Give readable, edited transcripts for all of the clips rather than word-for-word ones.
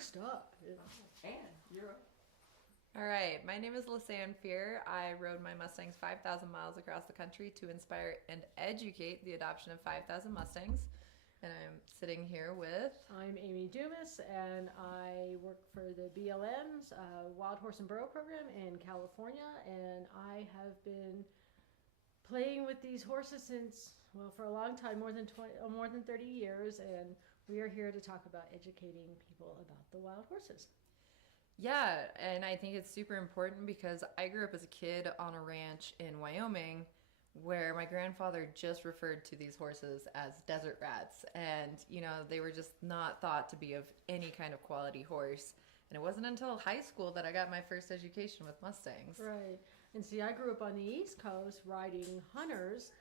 next up. And you're up. All right, my name is Lisanne Fear. I rode my Mustangs 5,000 miles across the country to inspire and educate the adoption of 5,000 Mustangs. And I'm sitting here with... I'm Amy Dumas, and I work for the BLM's Wild Horse and Burro program in California, and I have been playing with these horses since, well, for a long time, more than 30 years, and we are here to talk about educating people about the wild horses. Yeah, and I think it's super important because I grew up as a kid on a ranch in Wyoming where my grandfather just referred to these horses as desert rats. And, you know, they were just not thought to be of any kind of quality horse. And it wasn't until high school that I got my first education with Mustangs. Right. And see, I grew up on the East Coast riding hunters,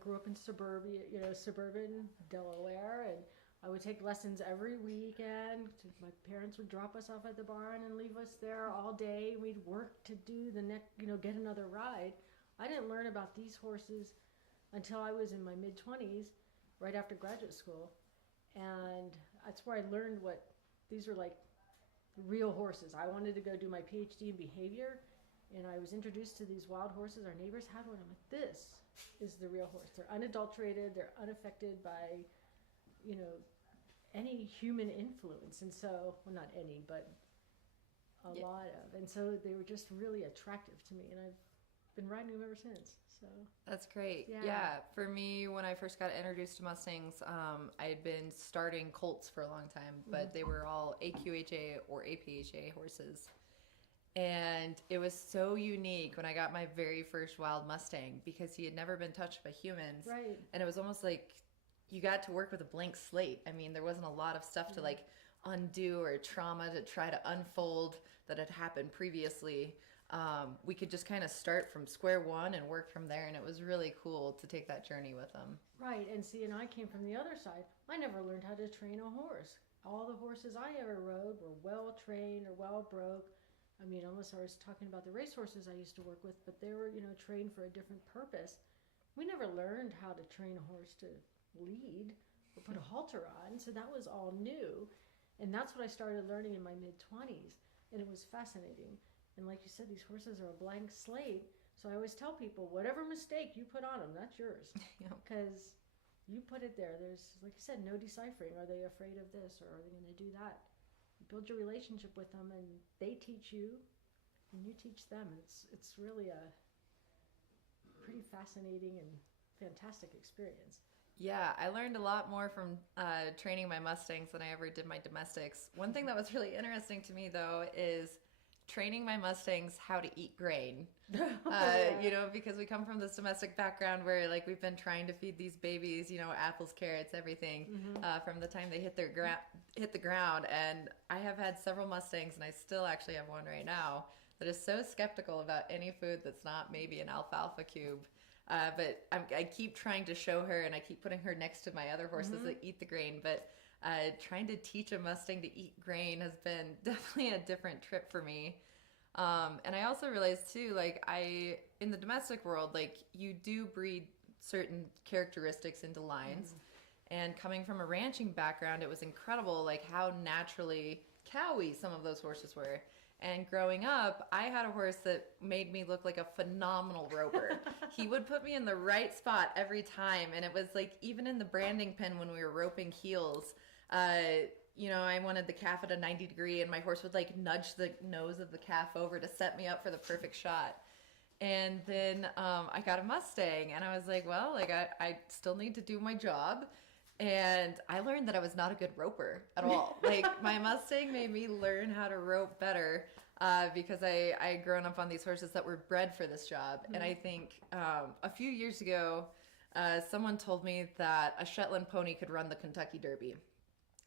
grew up in suburban Delaware, and I would take lessons every weekend. My parents would drop us off at the barn and leave us there all day. We'd work to do get another ride. I didn't learn about these horses until I was in my mid-20s, right after graduate school. And that's where I learned what these were like, real horses. I wanted to go do my PhD in behavior, and I was introduced to these wild horses. Our neighbors had one. I'm like, this is the real horse. They're unadulterated. They're unaffected by any human influence. And so, well, not any, but a lot of. And so they were just really attractive to me, and I've been riding them ever since. So that's great. Yeah. For me, when I first got introduced to Mustangs, I had been starting colts for a long time, but they were all AQHA or APHA horses. And it was so unique when I got my very first wild Mustang because he had never been touched by humans. Right. And it was almost like you got to work with a blank slate. I mean, there wasn't a lot of stuff to like undo or trauma to try to unfold that had happened previously. We could just kind of start from square one and work from there. And it was really cool to take that journey with them. Right. And see, and I came from the other side. I never learned how to train a horse. All the horses I ever rode were well trained or well broke. I mean, unless I was talking about the race horses I used to work with, but they were, trained for a different purpose. We never learned how to train a horse to lead or put a halter on, so that was all new. And that's what I started learning in my mid-20s, and it was fascinating. And like you said, these horses are a blank slate, so I always tell people, whatever mistake you put on them, that's yours. Because you put it there. There's, like you said, no deciphering. Are they afraid of this, or are they going to do that? You build your relationship with them, and they teach you, and you teach them. It's really a pretty fascinating and fantastic experience. Yeah, I learned a lot more from training my Mustangs than I ever did my domestics. One thing that was really interesting to me, though, is training my Mustangs how to eat grain. Because we come from this domestic background where, like, we've been trying to feed these babies, apples, carrots, everything, from the time they hit the ground. And I have had several Mustangs, and I still actually have one right now, that is so skeptical about any food that's not maybe an alfalfa cube. But I keep trying to show her, and I keep putting her next to my other horses that eat the grain. But trying to teach a Mustang to eat grain has been definitely a different trip for me. And I also realized too, like in the domestic world, like you do breed certain characteristics into lines. And coming from a ranching background, it was incredible, like how naturally cowy some of those horses were. And growing up, I had a horse that made me look like a phenomenal roper. He would put me in the right spot every time. And it was like, even in the branding pen when we were roping heels, I wanted the calf at a 90 degree, and my horse would like nudge the nose of the calf over to set me up for the perfect shot. And then I got a Mustang, and I was like, well, like I still need to do my job. And I learned that I was not a good roper at all. Like, my Mustang made me learn how to rope better because I had grown up on these horses that were bred for this job. And I think a few years ago, someone told me that a Shetland pony could run the Kentucky Derby.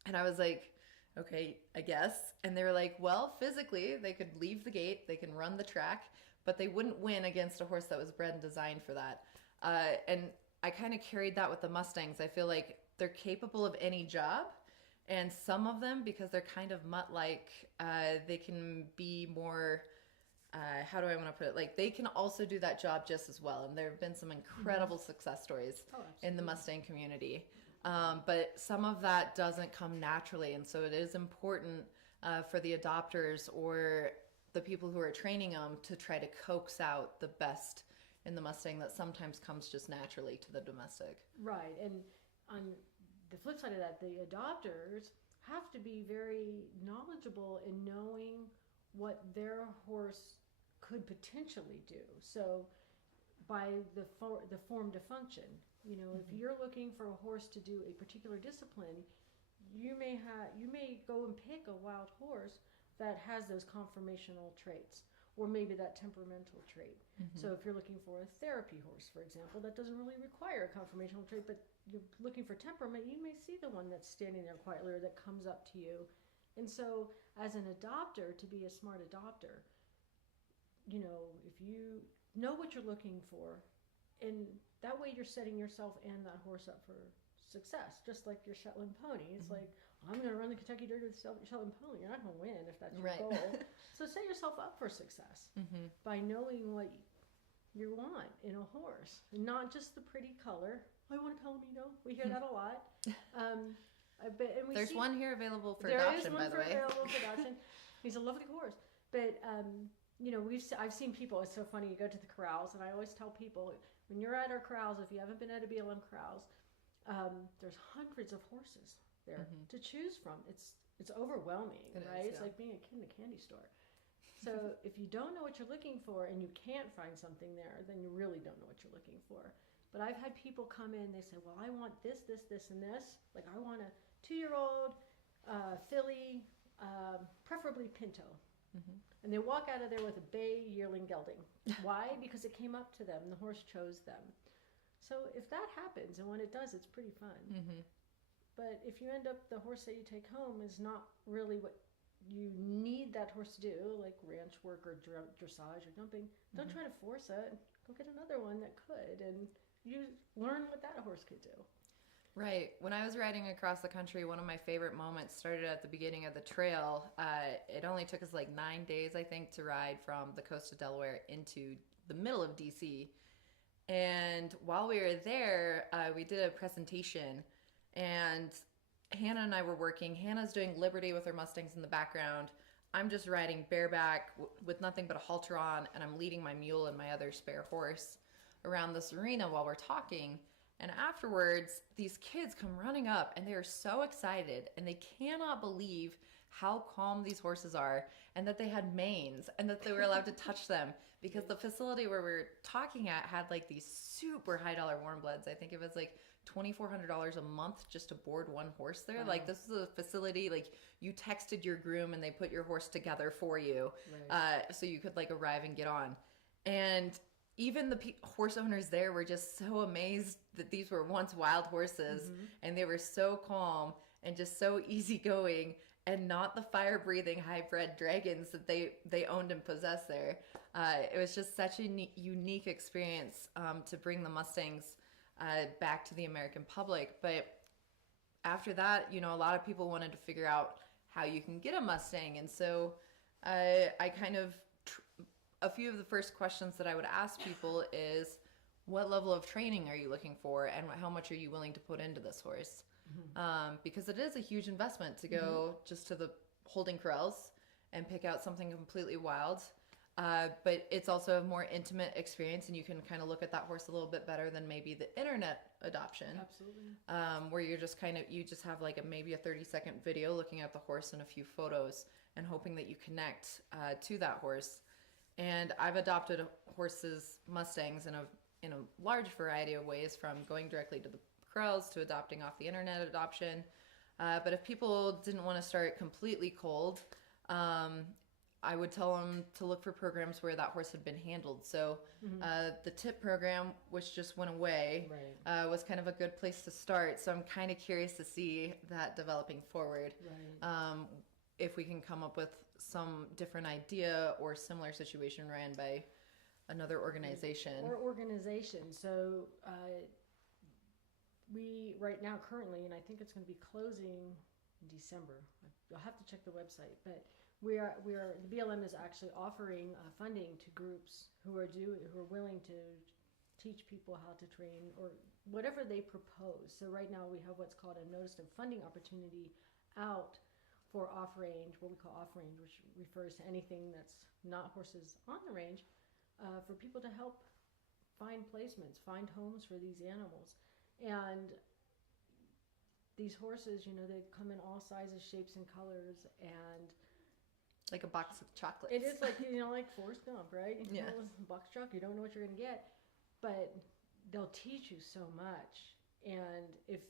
And I was like, okay, I guess. And they were like, well, physically, they could leave the gate, they can run the track, but they wouldn't win against a horse that was bred and designed for that. And I kind of carried that with the Mustangs. I feel like they're capable of any job, and some of them, because they're kind of mutt-like, they can be more, how do I want to put it? Like, they can also do that job just as well. And there have been some incredible success stories in the Mustang community. But some of that doesn't come naturally. And so it is important for the adopters or the people who are training them to try to coax out the best in the Mustang that sometimes comes just naturally to the domestic. Right. And on the flip side of that, the adopters have to be very knowledgeable in knowing what their horse could potentially do. So by the form to function, you know, if you're looking for a horse to do a particular discipline, you may go and pick a wild horse that has those conformational traits, or maybe that temperamental trait. So if you're looking for a therapy horse, for example, that doesn't really require a conformational trait, but you're looking for temperament, you may see the one that's standing there quietly or that comes up to you. And so as an adopter, to be a smart adopter, you know, if you know what you're looking for, and that way you're setting yourself and that horse up for success, just like your Shetland pony. It's like, I'm going to run the Kentucky Derby with the Shetland pony. You're not going to win if that's your goal. So set yourself up for success by knowing what you want in a horse, and not just the pretty color. I want a Palomino. We hear that a lot. There's one here available for adoption, by the way. There is one available for adoption. He's a lovely horse. But, you know, I've seen people, it's so funny, you go to the corrals, and I always tell people, when you're at our corrals, if you haven't been at a BLM corrals, there's hundreds of horses there to choose from. It's overwhelming, right? It's like being a kid in a candy store. So if you don't know what you're looking for and you can't find something there, then you really don't know what you're looking for. But I've had people come in, they say, well, I want this, this, this, and this. Like, I want a 2-year-old filly, preferably Pinto. And they walk out of there with a bay yearling gelding. Why? Because it came up to them. The horse chose them. So if that happens, and when it does, it's pretty fun. But if you end up, the horse that you take home is not really what you need that horse to do, like ranch work or dressage or jumping, don't try to force it. Go get another one that could, and you learn what that horse could do. Right. When I was riding across the country, one of my favorite moments started at the beginning of the trail. It only took us like 9 days, I think, to ride from the coast of Delaware into the middle of DC. And while we were there, we did a presentation, and Hannah and I were working. Hannah's doing Liberty with her Mustangs in the background. I'm just riding bareback with nothing but a halter on, and I'm leading my mule and my other spare horse around this arena while we're talking. And afterwards, these kids come running up, and they are so excited, and they cannot believe how calm these horses are, and that they had manes, and that they were allowed to touch them, because the facility where we were talking at had like these super high dollar warm bloods. I think it was like $2,400 a month just to board one horse there. Like, this is a facility, like, you texted your groom and they put your horse together for you, so you could like arrive and get on. And even the horse owners there were just so amazed that these were once wild horses, and they were so calm and just so easygoing, and not the fire-breathing high-bred dragons that they owned and possessed there. It was just such a unique experience to bring the Mustangs back to the American public. But after that, you know, a lot of people wanted to figure out how you can get a Mustang, and so I kind of a few of the first questions that I would ask people is, what level of training are you looking for, and how much are you willing to put into this horse? Because it is a huge investment to go just to the holding corrals and pick out something completely wild. But it's also a more intimate experience, and you can kind of look at that horse a little bit better than maybe the internet adoption. Absolutely. Where you're just you just have like maybe a 30-second video looking at the horse and a few photos and hoping that you connect to that horse. And I've adopted horses, Mustangs, in a large variety of ways, from going directly to the corrals to adopting off the internet adoption. But if people didn't want to start completely cold, I would tell them to look for programs where that horse had been handled. So the TIP program, which just went away, was kind of a good place to start. So I'm kind of curious to see that developing forward. If we can come up with some different idea or similar situation ran by another organization. So we right now currently, and I think it's going to be closing in December. You'll have to check the website, but we are the BLM is actually offering funding to groups who are willing to teach people how to train or whatever they propose. So right now we have what's called a notice of funding opportunity out for off-range, what we call off-range, which refers to anything that's not horses on the range, for people to help find placements, find homes for these animals. And these horses, they come in all sizes, shapes, and colors, and like a box of chocolates. it is like, like Forrest Gump, right? Yeah. Box truck, you don't know what you're going to get, but they'll teach you so much. And if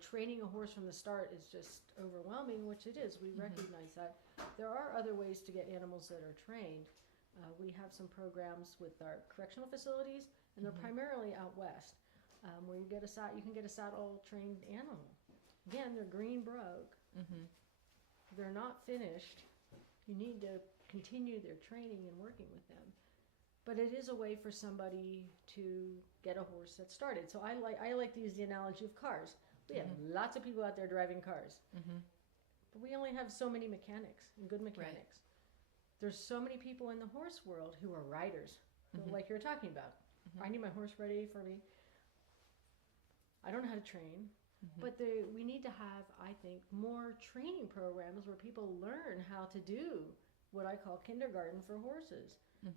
training a horse from the start is just overwhelming, which it is, we recognize that. There are other ways to get animals that are trained. We have some programs with our correctional facilities, and they're primarily out west, where you can get a saddle-trained animal. Again, they're green broke. They're not finished. You need to continue their training and working with them. But it is a way for somebody to get a horse that started. So I like to use the analogy of cars. We have lots of people out there driving cars, but we only have so many mechanics and good mechanics. Right. There's so many people in the horse world who are riders, like you were talking about. I need my horse ready for me. I don't know how to train, but we need to have, I think, more training programs where people learn how to do what I call kindergarten for horses.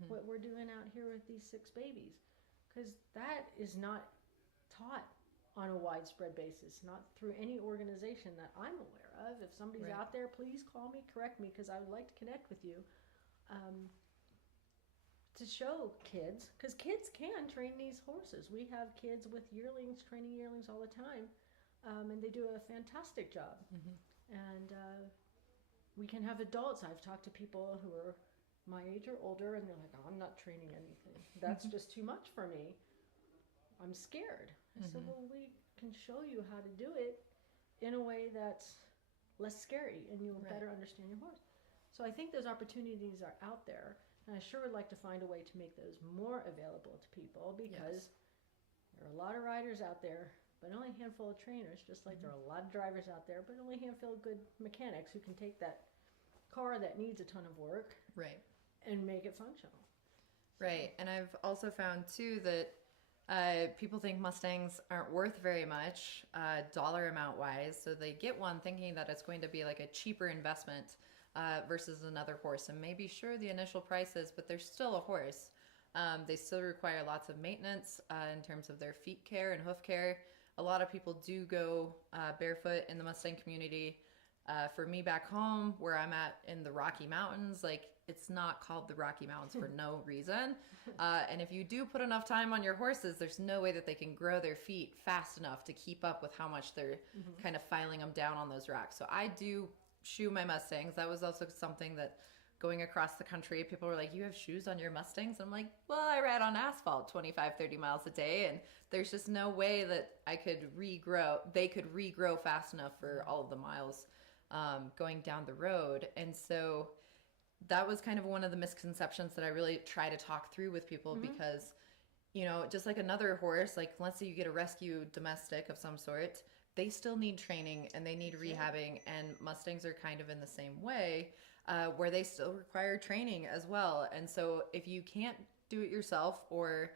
What we're doing out here with these 6 babies, because that is not taught on a widespread basis, not through any organization that I'm aware of. If somebody's out there, please call me, correct me, because I would like to connect with you, to show kids, because kids can train these horses. We have kids with yearlings, training yearlings all the time, and they do a fantastic job. And we can have adults. I've talked to people who are my age or older, and they're like, I'm not training anything. That's just too much for me. I'm scared. I said, well, we can show you how to do it in a way that's less scary, and you'll better understand your horse. So I think those opportunities are out there, and I sure would like to find a way to make those more available to people, because there are a lot of riders out there, but only a handful of trainers, just like there are a lot of drivers out there, but only a handful of good mechanics who can take that car that needs a ton of work and make it functional. Right. And I've also found too that people think Mustangs aren't worth very much dollar amount wise, so they get one thinking that it's going to be like a cheaper investment versus another horse, and maybe sure the initial prices, but they're still a horse. They still require lots of maintenance in terms of their feet care and hoof care. A lot of people do go barefoot in the Mustang community. For me back home, where I'm at in the Rocky Mountains, like, it's not called the Rocky Mountains for no reason. And if you do put enough time on your horses, there's no way that they can grow their feet fast enough to keep up with how much they're kind of filing them down on those rocks. So I do shoe my Mustangs. That was also something that going across the country, people were like, you have shoes on your Mustangs? I'm like, well, I ride on asphalt 25, 30 miles a day, and there's just no way that they could regrow fast enough for all of the miles going down the road. And so that was kind of one of the misconceptions that I really try to talk through with people, because, just like another horse, like let's say you get a rescue domestic of some sort, they still need training and they need rehabbing, and Mustangs are kind of in the same way, where they still require training as well. And so if you can't do it yourself or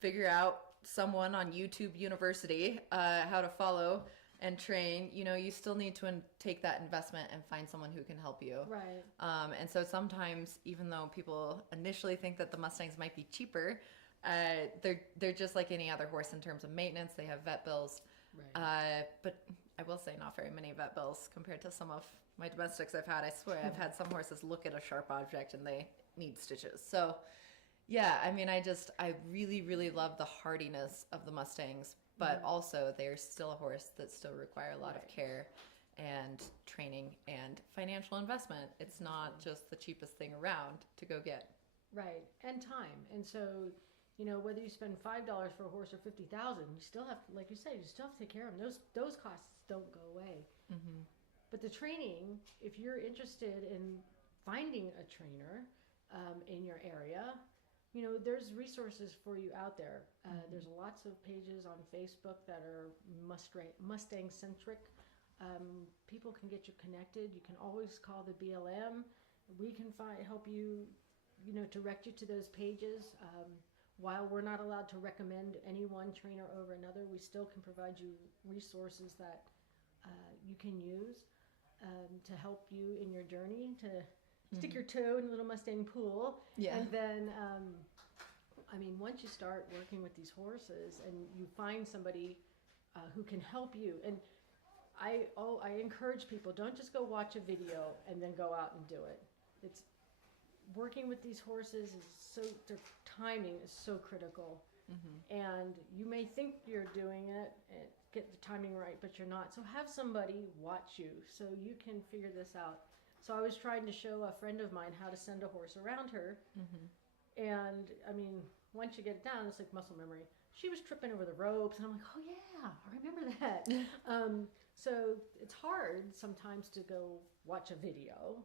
figure out someone on YouTube University how to follow and train, you still need to take that investment and find someone who can help you. Right. And so sometimes, even though people initially think that the Mustangs might be cheaper, they're just like any other horse in terms of maintenance. They have vet bills. Right. But I will say not very many vet bills compared to some of my domestics I've had. I swear I've had some horses look at a sharp object and they need stitches. So yeah, I mean, I really, really love the hardiness of the Mustangs, but also they're still a horse that still require a lot of care and training and financial investment. It's not just the cheapest thing around to go get. Right, and time. And so, whether you spend $5 for a horse or $50,000, you still have, like you said, you still have to take care of them. Those costs don't go away. But the training, if you're interested in finding a trainer in your area, there's resources for you out there. There's lots of pages on Facebook that are Mustang-centric. People can get you connected. You can always call the BLM. We can help you, direct you to those pages. while we're not allowed to recommend any one trainer over another, we still can provide you resources that you can use to help you in your journey to stick your toe in a little Mustang pool. Yeah. And then, I mean, once you start working with these horses and you find somebody who can help you, and I encourage people, don't just go watch a video and then go out and do it. It's working with these horses their timing is so critical. And you may think you're doing it and get the timing right, but you're not. So have somebody watch you so you can figure this out. So I was trying to show a friend of mine how to send a horse around her. And I mean, once you get it down, it's like muscle memory. She was tripping over the ropes, and I'm like, oh yeah, I remember that. So it's hard sometimes to go watch a video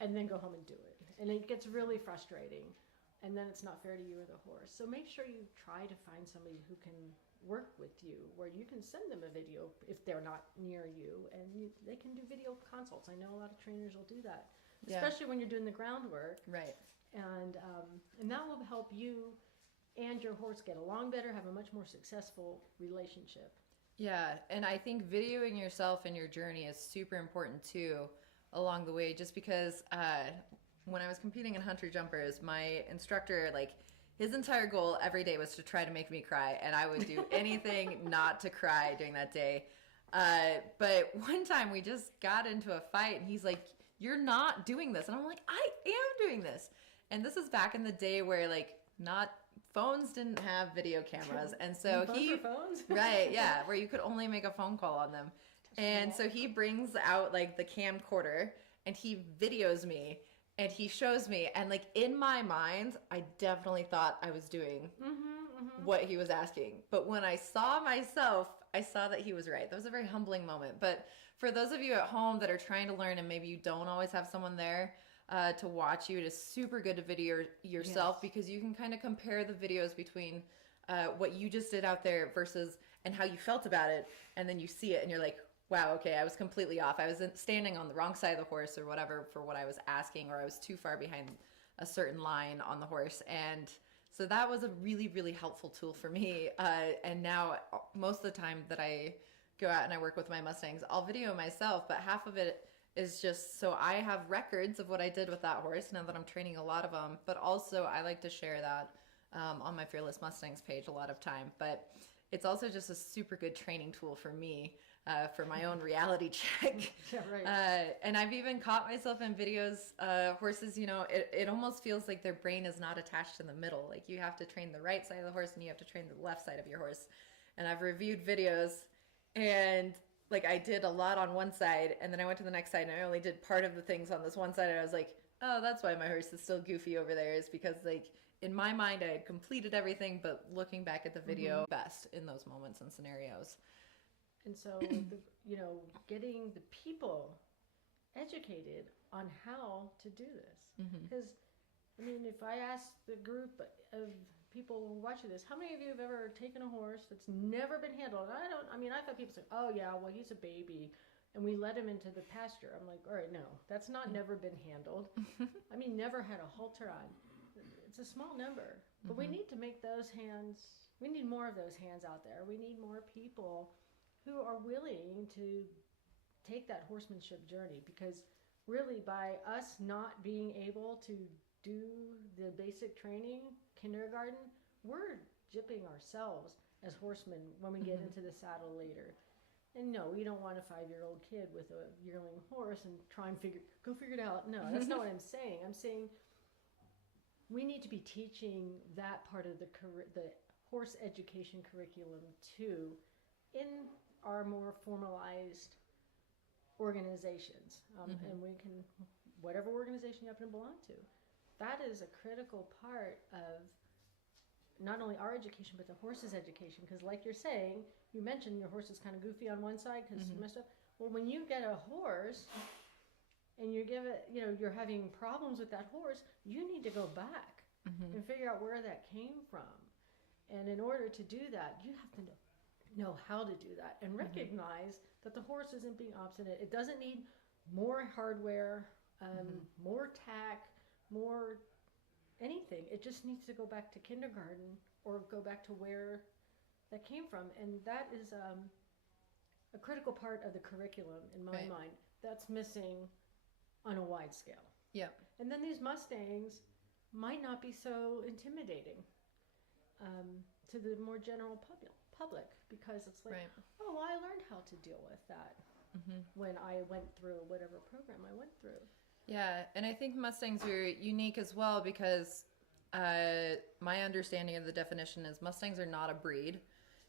and then go home and do it. And it gets really frustrating. And then it's not fair to you or the horse. So make sure you try to find somebody who can work with you, where you can send them a video if they're not near you, and they can do video consults. I know a lot of trainers will do that, especially when you're doing the groundwork. Right. And that will help you and your horse get along better, have a much more successful relationship. Yeah, and I think videoing yourself and your journey is super important too along the way, just because when I was competing in hunter jumpers, my instructor, like, his entire goal every day was to try to make me cry, and I would do anything not to cry during that day. But one time we just got into a fight, and he's like, you're not doing this. And I'm like, I am doing this. And this is back in the day where, like, phones didn't have video cameras. And so phones? Right, yeah, where you could only make a phone call on them. And so he brings out, like, the camcorder, and he videos me. And he shows me, and like in my mind, I definitely thought I was doing what he was asking. But when I saw myself, I saw that he was right. That was a very humbling moment. But for those of you at home that are trying to learn and maybe you don't always have someone there to watch you, it is super good to video yourself because you can kind of compare the videos between what you just did out there versus and how you felt about it. And then you see it and you're like, wow, okay, I was completely off. I was standing on the wrong side of the horse or whatever for what I was asking, or I was too far behind a certain line on the horse. And so that was a really, really helpful tool for me. And now most of the time that I go out and I work with my Mustangs, I'll video myself, but half of it is just so I have records of what I did with that horse now that I'm training a lot of them. But also I like to share that on my Fearless Mustangs page a lot of time. But it's also just a super good training tool for me. For my own reality check. Yeah, right. And I've even caught myself in videos, horses, you know, it almost feels like their brain is not attached in the middle. Like you have to train the right side of the horse and you have to train the left side of your horse. And I've reviewed videos and like I did a lot on one side and then I went to the next side and I only did part of the things on this one side. And I was like, oh, that's why my horse is still goofy over there, is because like in my mind I had completed everything, but looking back at the video best in those moments and scenarios. And so, getting the people educated on how to do this. Because, I mean, if I ask the group of people watching this, how many of you have ever taken a horse that's never been handled? I've had people say, oh, yeah, well, he's a baby, and we let him into the pasture. I'm like, all right, no, that's not never been handled. I mean, never had a halter on. It's a small number. But we need to make those hands, we need more of those hands out there. We need more people who are willing to take that horsemanship journey, because really by us not being able to do the basic training, kindergarten, we're gypping ourselves as horsemen when we get into the saddle later. And no, we don't want a 5-year-old kid with a yearling horse and try and go figure it out. No, that's not what I'm saying. I'm saying we need to be teaching that part of the horse education curriculum too in our more formalized organizations. And we can, whatever organization you happen to belong to, that is a critical part of not only our education, but the horse's education. Because like you're saying, you mentioned your horse is kind of goofy on one side because you messed up. Well, when you get a horse and you give it, you're having problems with that horse, you need to go back and figure out where that came from. And in order to do that, you have to know how to do that and recognize that the horse isn't being obstinate. It doesn't need more hardware, more tack, more anything. It just needs to go back to kindergarten or go back to where that came from. And that is a critical part of the curriculum in my Right. mind. That's missing on a wide scale. Yeah. And then these Mustangs might not be so intimidating to the more general public because it's like, Right. oh, I learned how to deal with that when I went through whatever program I went through. Yeah, and I think Mustangs are unique as well because my understanding of the definition is Mustangs are not a breed.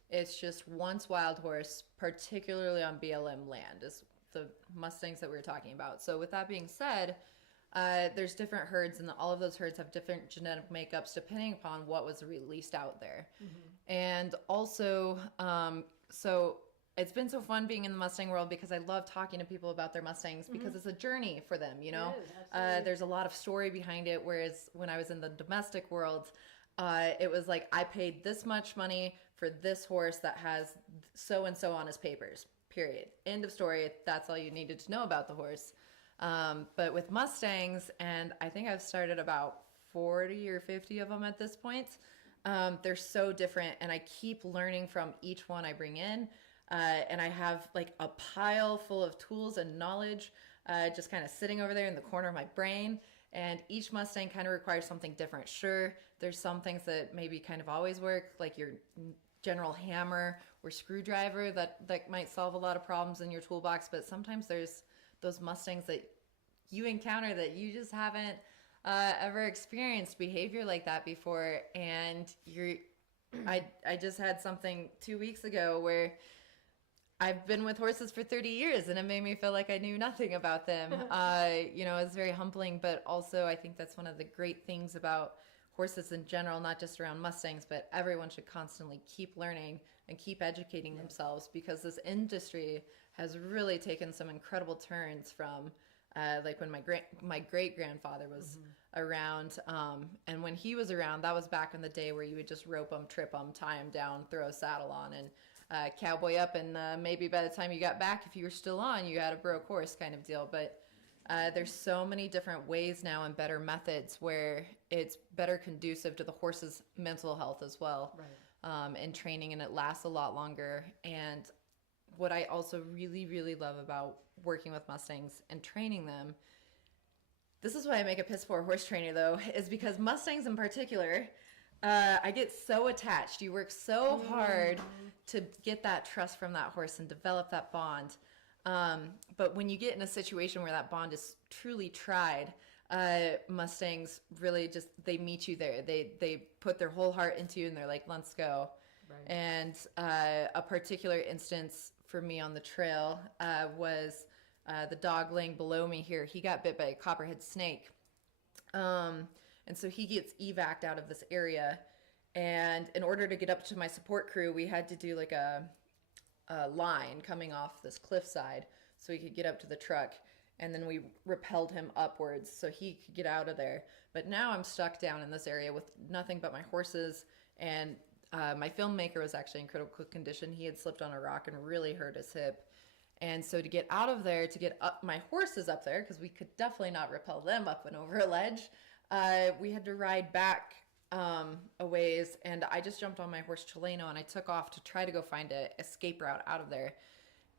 It's just once wild horse, particularly on BLM land, is the Mustangs that we were talking about. So with that being said, there's different herds, and all of those herds have different genetic makeups depending upon what was released out there. And also, so it's been so fun being in the Mustang world because I love talking to people about their Mustangs because it's a journey for them, you know? It is, absolutely. There's a lot of story behind it, whereas when I was in the domestic world, it was like I paid this much money for this horse that has so and so on his papers, period. End of story. That's all you needed to know about the horse. But with Mustangs, and I think I've started about 40 or 50 of them at this point, they're so different, and I keep learning from each one I bring in. And I have like a pile full of tools and knowledge just kind of sitting over there in the corner of my brain. And each Mustang kind of requires something different. Sure, there's some things that maybe kind of always work, like your general hammer or screwdriver that might solve a lot of problems in your toolbox. But sometimes there's those Mustangs that you encounter that you just haven't ever experienced behavior like that before. And I just had something 2 weeks ago where I've been with horses for 30 years and it made me feel like I knew nothing about them. It's very humbling, but also I think that's one of the great things about horses in general, not just around Mustangs, but everyone should constantly keep learning and keep educating themselves because this industry has really taken some incredible turns from like when my great-grandfather was around. And when he was around, that was back in the day where you would just rope them, trip them, tie them down, throw a saddle on, and cowboy up, and maybe by the time you got back, if you were still on, you had a broke horse kind of deal. But there's so many different ways now and better methods where it's better conducive to the horse's mental health as well, and training, and it lasts a lot longer. And what I also really, really love about working with Mustangs and training them, this is why I make a piss poor horse trainer though, is because Mustangs in particular, I get so attached. You work so hard to get that trust from that horse and develop that bond. But when you get in a situation where that bond is truly tried, Mustangs really just, they meet you there. They put their whole heart into you and they're like, let's go. Right. And a particular instance for me on the trail was the dog laying below me here. He got bit by a copperhead snake. And so he gets evac'd out of this area. And in order to get up to my support crew, we had to do like a line coming off this cliffside so he could get up to the truck. And then we rappelled him upwards so he could get out of there. But now I'm stuck down in this area with nothing but my horses. And my filmmaker was actually in critical condition. He had slipped on a rock and really hurt his hip. And so to get out of there, to get up my horses up there, because we could definitely not rappel them up and over a ledge, we had to ride back a ways, and I just jumped on my horse Chileno and I took off to try to go find an escape route out of there.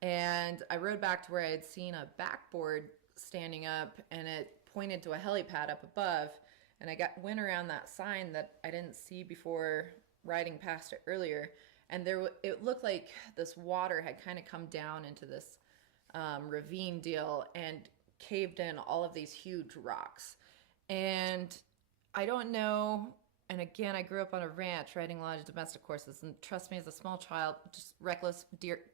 And I rode back to where I had seen a backboard standing up, and it pointed to a helipad up above. And I went around that sign that I didn't see before riding past it earlier, and it looked like this water had kind of come down into this ravine deal and caved in all of these huge rocks. And I don't know, and again, I grew up on a ranch riding a lot of domestic horses, and trust me, as a small child, just reckless,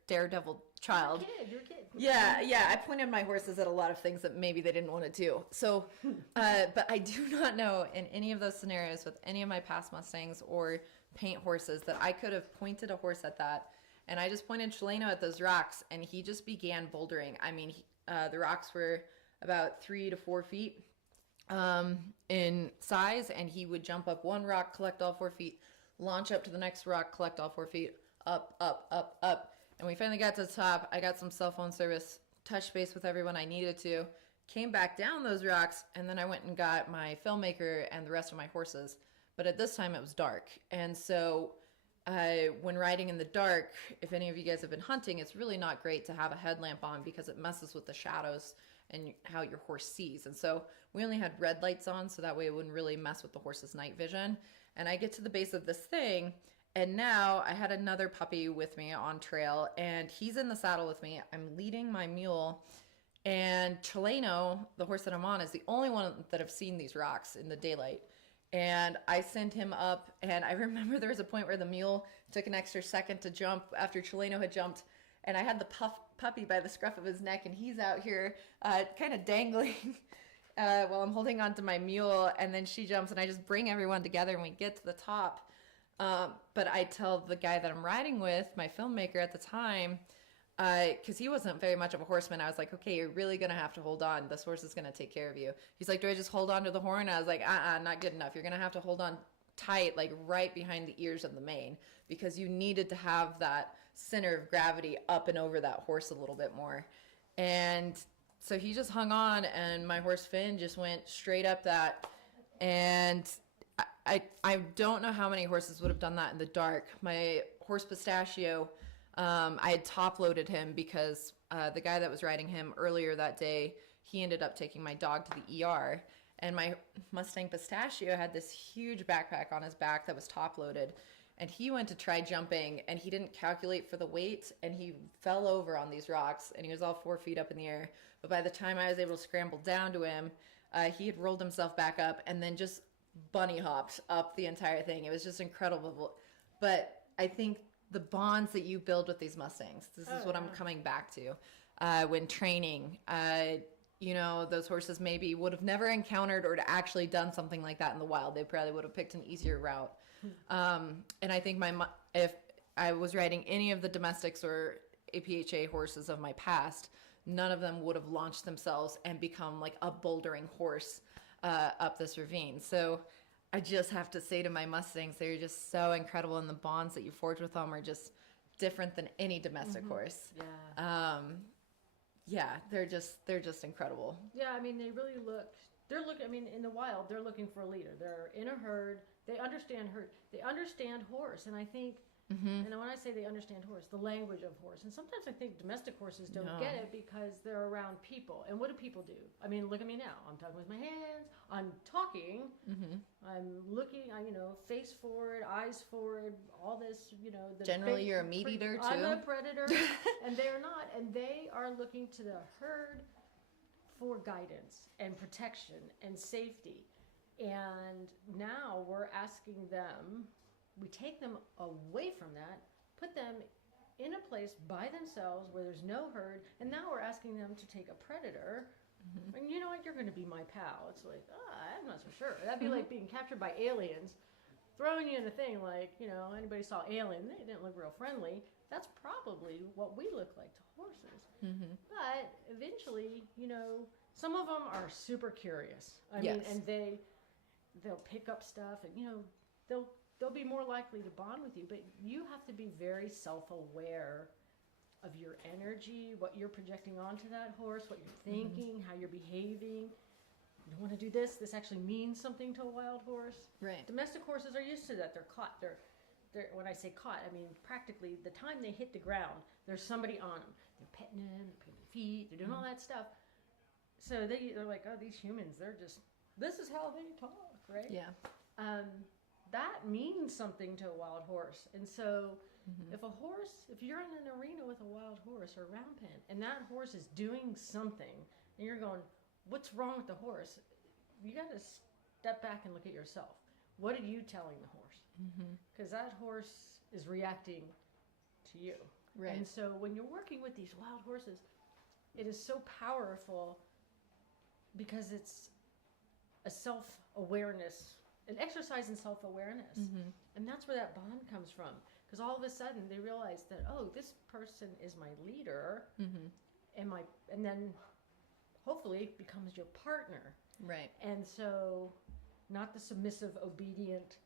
daredevil child. You're a kid. Yeah, I pointed my horses at a lot of things that maybe they didn't want to do. So, but I do not know in any of those scenarios with any of my past Mustangs or paint horses that I could have pointed a horse at that. And I just pointed Chileno at those rocks, and he just began bouldering. I mean, the rocks were about 3 to 4 feet in size, and he would jump up one rock, collect all 4 feet, launch up to the next rock, collect all 4 feet, up, up, up, up. And we finally got to the top. I got some cell phone service, touched base with everyone I needed to, came back down those rocks, and then I went and got my filmmaker and the rest of my horses. But at this time it was dark. And so when riding in the dark, if any of you guys have been hunting, it's really not great to have a headlamp on because it messes with the shadows and how your horse sees. And so we only had red lights on, so that way it wouldn't really mess with the horse's night vision. And I get to the base of this thing, and now I had another puppy with me on trail, and he's in the saddle with me. I'm leading my mule, and Chileno, the horse that I'm on, is the only one that have seen these rocks in the daylight. And I send him up, and I remember there was a point where the mule took an extra second to jump after Chileno had jumped, and I had the puppy by the scruff of his neck, and he's out here kind of dangling while I'm holding on to my mule, and then she jumps, and I just bring everyone together, and we get to the top. But I tell the guy that I'm riding with, my filmmaker at the time, because he wasn't very much of a horseman, I was like, okay, you're really going to have to hold on. This horse is going to take care of you. He's like, do I just hold on to the horn? I was like, not good enough. You're going to have to hold on tight, like right behind the ears of the mane, because you needed to have that center of gravity up and over that horse a little bit more. And so he just hung on, and my horse Finn just went straight up that. And I don't know how many horses would have done that in the dark. My horse Pistachio, I had top loaded him because the guy that was riding him earlier that day, he ended up taking my dog to the ER. And my Mustang Pistachio had this huge backpack on his back that was top loaded. And he went to try jumping, and he didn't calculate for the weight, and he fell over on these rocks, and he was all 4 feet up in the air. But by the time I was able to scramble down to him, he had rolled himself back up and then just bunny hopped up the entire thing. It was just incredible. But I think the bonds that you build with these Mustangs, this is what I'm coming back to when training. Those horses maybe would have never encountered or actually done something like that in the wild. They probably would have picked an easier route. And I think if I was riding any of the domestics or APHA horses of my past, none of them would have launched themselves and become like a bouldering horse up this ravine. So I just have to say to my Mustangs, they're just so incredible, and the bonds that you forge with them are just different than any domestic horse. Yeah. They're just incredible. Yeah, I mean, in the wild, they're looking for a leader. They're in a herd. They understand herd. They understand horse. And I think, and when I say they understand horse, the language of horse. And sometimes I think domestic horses don't get it because they're around people. And what do people do? I mean, look at me now. I'm talking with my hands. I'm talking. I'm looking, face forward, eyes forward, all this, Generally, you're a meat eater, too. I'm a predator, and they're not. And they are looking to the herd for guidance and protection and safety. And now we're asking them, we take them away from that, put them in a place by themselves where there's no herd, and now we're asking them to take a predator. And you know what, you're going to be my pal. It's like, I'm not so sure. That'd be like being captured by aliens, throwing you in a thing like, anybody saw Alien, they didn't look real friendly. That's probably what we look like to horses. But eventually, some of them are super curious. I mean, and they'll pick up stuff, and they'll be more likely to bond with you. But you have to be very self-aware of your energy, what you're projecting onto that horse, what you're thinking, how you're behaving. You don't want to do this. This actually means something to a wild horse. Right. Domestic horses are used to that. They're caught. They're when I say caught, I mean practically the time they hit the ground, there's somebody on them. They're petting them, they're putting their feet, they're doing all that stuff. So they're like, oh, these humans, this is how they talk, right? Yeah. That means something to a wild horse. And so if you're in an arena with a wild horse or a round pen, and that horse is doing something, and you're going, what's wrong with the horse? You got to step back and look at yourself. What are you telling the horse? Because that horse is reacting to you. Right. And so when you're working with these wild horses, it is so powerful because it's a self-awareness, an exercise in self-awareness. And that's where that bond comes from. Because all of a sudden they realize that, oh, this person is my leader, and then hopefully becomes your partner. Right. And so not the submissive, obedient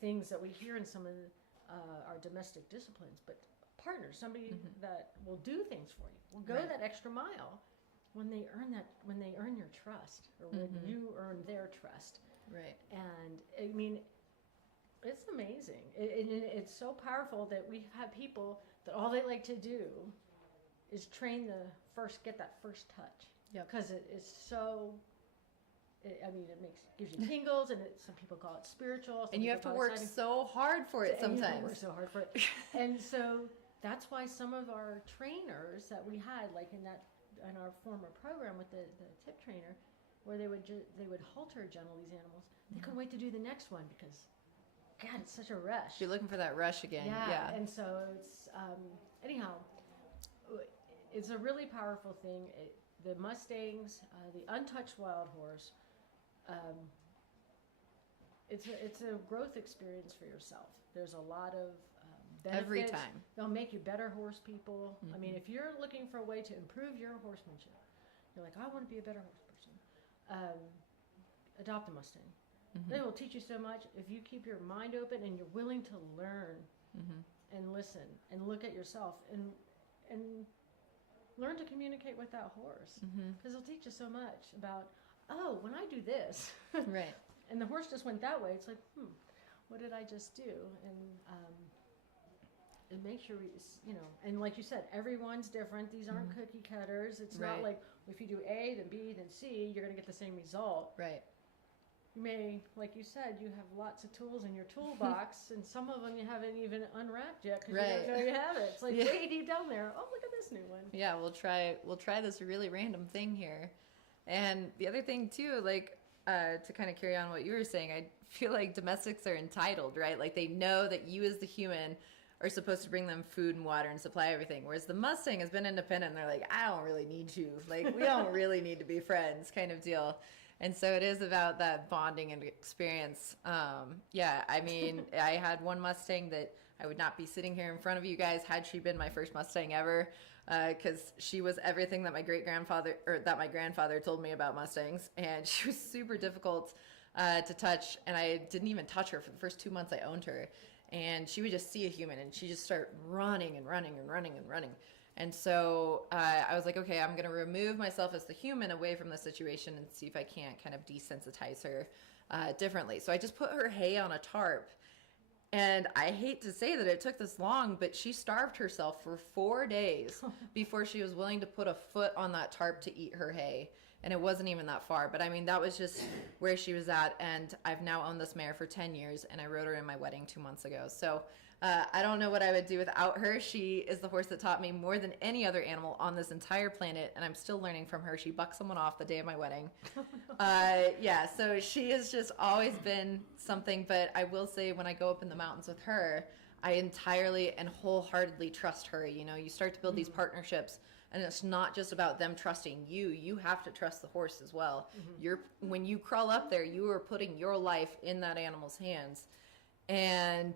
things that we hear in some of our domestic disciplines, but partner, somebody that will do things for you, will go that extra mile. when they earn your trust, or when you earn their trust. Right. And I mean, it's amazing. It's so powerful that we have people that all they like to do is get that first touch. Yep. Because it is so. It gives you tingles, and some people call it spiritual. And you have to work so hard for it sometimes. You have to work so hard for it. And so that's why some of our trainers that we had, like in our former program with the tip trainer, where they would halter gentle these animals. They couldn't wait to do the next one because, God, it's such a rush. You're looking for that rush again. Yeah. And so it's anyhow, it's a really powerful thing. The Mustangs, the untouched wild horse. It's a growth experience for yourself. There's a lot of benefits. Every time. They'll make you better horse people. I mean, if you're looking for a way to improve your horsemanship, you're like, I want to be a better horse person. Adopt a Mustang. They will teach you so much if you keep your mind open and you're willing to learn and listen and look at yourself and learn to communicate with that horse, because they'll teach you so much about, when I do this, right, and the horse just went that way, it's like, what did I just do? And make sure and like you said, everyone's different. These aren't cookie cutters. It's not like if you do A, then B, then C, you're going to get the same result. Right. You may, like you said, you have lots of tools in your toolbox, and some of them you haven't even unwrapped yet because you don't know you have it. It's like way deep down there. Oh, look at this new one. Yeah, we'll try this really random thing here. And the other thing too, like to kind of carry on what you were saying, I feel like domestics are entitled, right? Like they know that you as the human are supposed to bring them food and water and supply everything. Whereas the Mustang has been independent, and they're like, I don't really need you. Like, we don't really need to be friends kind of deal. And so it is about that bonding and experience. Yeah, I mean, I had one Mustang that I would not be sitting here in front of you guys had she been my first Mustang ever, because she was everything that my my grandfather told me about Mustangs. And she was super difficult to touch, and I didn't even touch her for the first 2 months I owned her. And she would just see a human, and she just start running and running and running and running. And so I was like, okay, I'm going to remove myself as the human away from the situation and see if I can't kind of desensitize her differently. So I just put her hay on a tarp. And I hate to say that it took this long, but she starved herself for 4 days before she was willing to put a foot on that tarp to eat her hay. And it wasn't even that far. But I mean, that was just where she was at. And I've now owned this mare for 10 years, and I rode her in my wedding 2 months ago. So I don't know what I would do without her. She is the horse that taught me more than any other animal on this entire planet. And I'm still learning from her. She bucked someone off the day of my wedding. Yeah, so she has just always been something. But I will say, when I go up in the mountains with her, I entirely and wholeheartedly trust her. You know, you start to build these partnerships. And it's not just about them trusting you. You have to trust the horse as well. When you crawl up there, you are putting your life in that animal's hands. And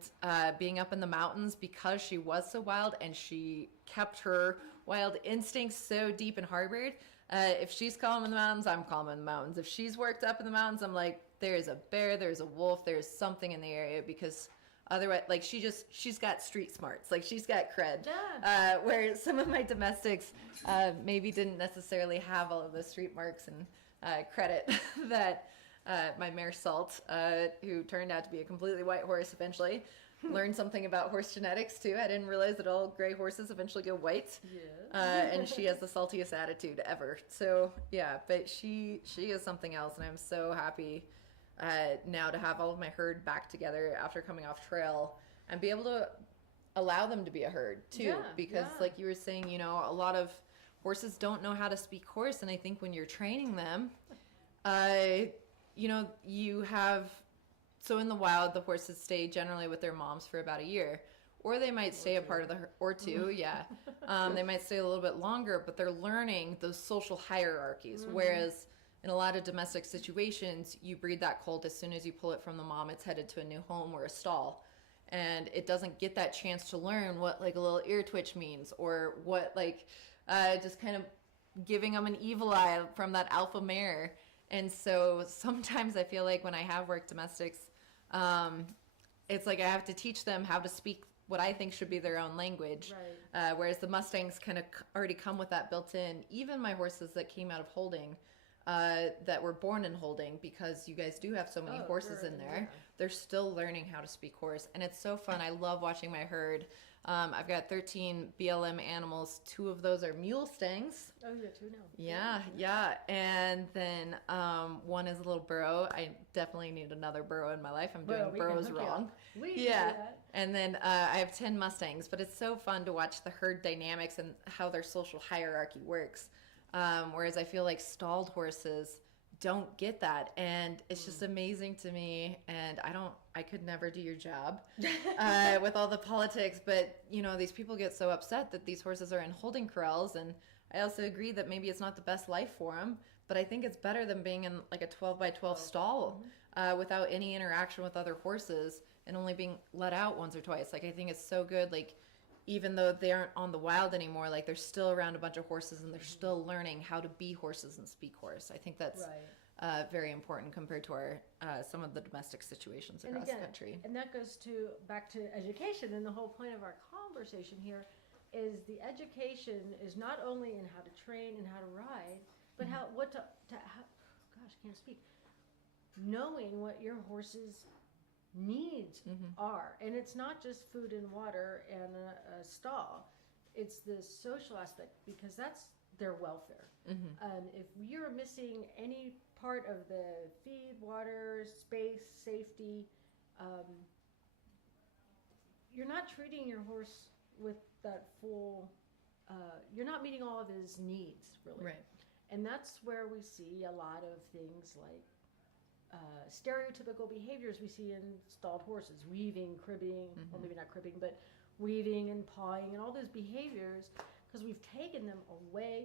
being up in the mountains, because she was so wild and she kept her wild instincts so deep and harbored, if she's calm in the mountains, I'm calm in the mountains. If she's worked up in the mountains, I'm like, there's a bear, there's a wolf, there's something in the area, because otherwise, like, she's got street smarts, like she's got cred. Yeah. Where some of my domestics maybe didn't necessarily have all of the street marks and credit that my mare Salt, who turned out to be a completely white horse eventually, learned something about horse genetics too. I didn't realize that all gray horses eventually go white. Yeah. And she has the saltiest attitude ever. So yeah, but she is something else, and I'm so happy now to have all of my herd back together after coming off trail and be able to allow them to be a herd too, because like you were saying, you know, a lot of horses don't know how to speak horse, and I think when you're training them, you know, so in the wild, the horses stay generally with their moms for about a year, or they might stay a part of or two, yeah. They might stay a little bit longer, but they're learning those social hierarchies, whereas in a lot of domestic situations, you breed that colt as soon as you pull it from the mom, it's headed to a new home or a stall. And it doesn't get that chance to learn what like a little ear twitch means, or what like just kind of giving them an evil eye from that alpha mare. And so sometimes I feel like when I have worked domestics, it's like I have to teach them how to speak what I think should be their own language. Right. Whereas the Mustangs kind of already come with that built in. Even my horses that came out of holding, that were born in holding, because you guys do have so many horses in there, yeah. they're still learning how to speak horse. And it's so fun. I love watching my herd. I've got 13 BLM animals. 2 of those are Mustangs. Oh, you got 2 now. Yeah. And then 1 is a little burro. I definitely need another burro in my life. I'm doing burros wrong. Yeah. And then I have 10 Mustangs. But it's so fun to watch the herd dynamics and how their social hierarchy works. Whereas I feel like stalled horses don't get that, and it's just amazing to me. And I could never do your job with all the politics, but you know, these people get so upset that these horses are in holding corrals, and I also agree that maybe it's not the best life for them, but I think it's better than being in like a 12 by 12 stall without any interaction with other horses and only being let out once or twice. Like, I think it's so good, like, even though they aren't on the wild anymore, like, they're still around a bunch of horses and they're still learning how to be horses and speak horse. I think that's very important compared to our some of the domestic situations across the country. And that goes back to education. And the whole point of our conversation here is the education is not only in how to train and how to ride, but gosh, I can't speak. Knowing what your horse's needs are, and it's not just food and water and a stall, it's the social aspect, because that's their welfare. If you're missing any part of the feed, water, space, safety, you're not treating your horse with that full, you're not meeting all of his needs, really. Right. And that's where we see a lot of things like stereotypical behaviors we see in stalled horses, weaving, cribbing, or maybe not cribbing, but weaving and pawing and all those behaviors, because we've taken them away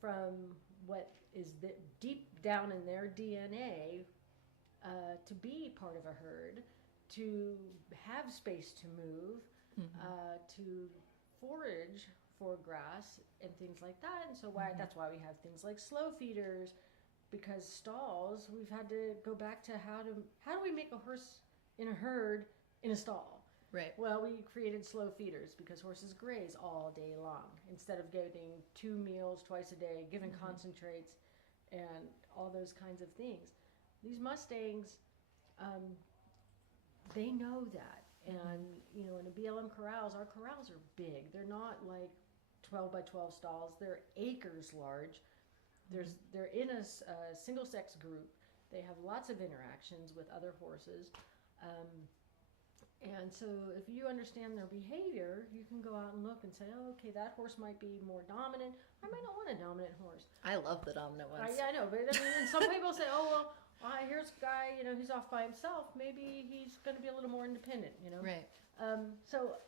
from what is deep down in their DNA to be part of a herd, to have space to move, to forage for grass and things like that. And so that's why we have things like slow feeders. Because stalls, we've had to go back to how do we make a horse in a herd in a stall? Right. Well, we created slow feeders because horses graze all day long instead of getting 2 meals twice a day, given concentrates, and all those kinds of things. These Mustangs, they know that, and you know, in the BLM corrals, our corrals are big. They're not like 12 by 12 stalls. They're acres large. They're in a single-sex group. They have lots of interactions with other horses. And so if you understand their behavior, you can go out and look and say, oh, okay, that horse might be more dominant. I might not want a dominant horse. I love the dominant ones. Yeah, I know. But I mean, and some people say, oh, well, here's a guy, you know, he's off by himself. Maybe he's going to be a little more independent, you know. Right. So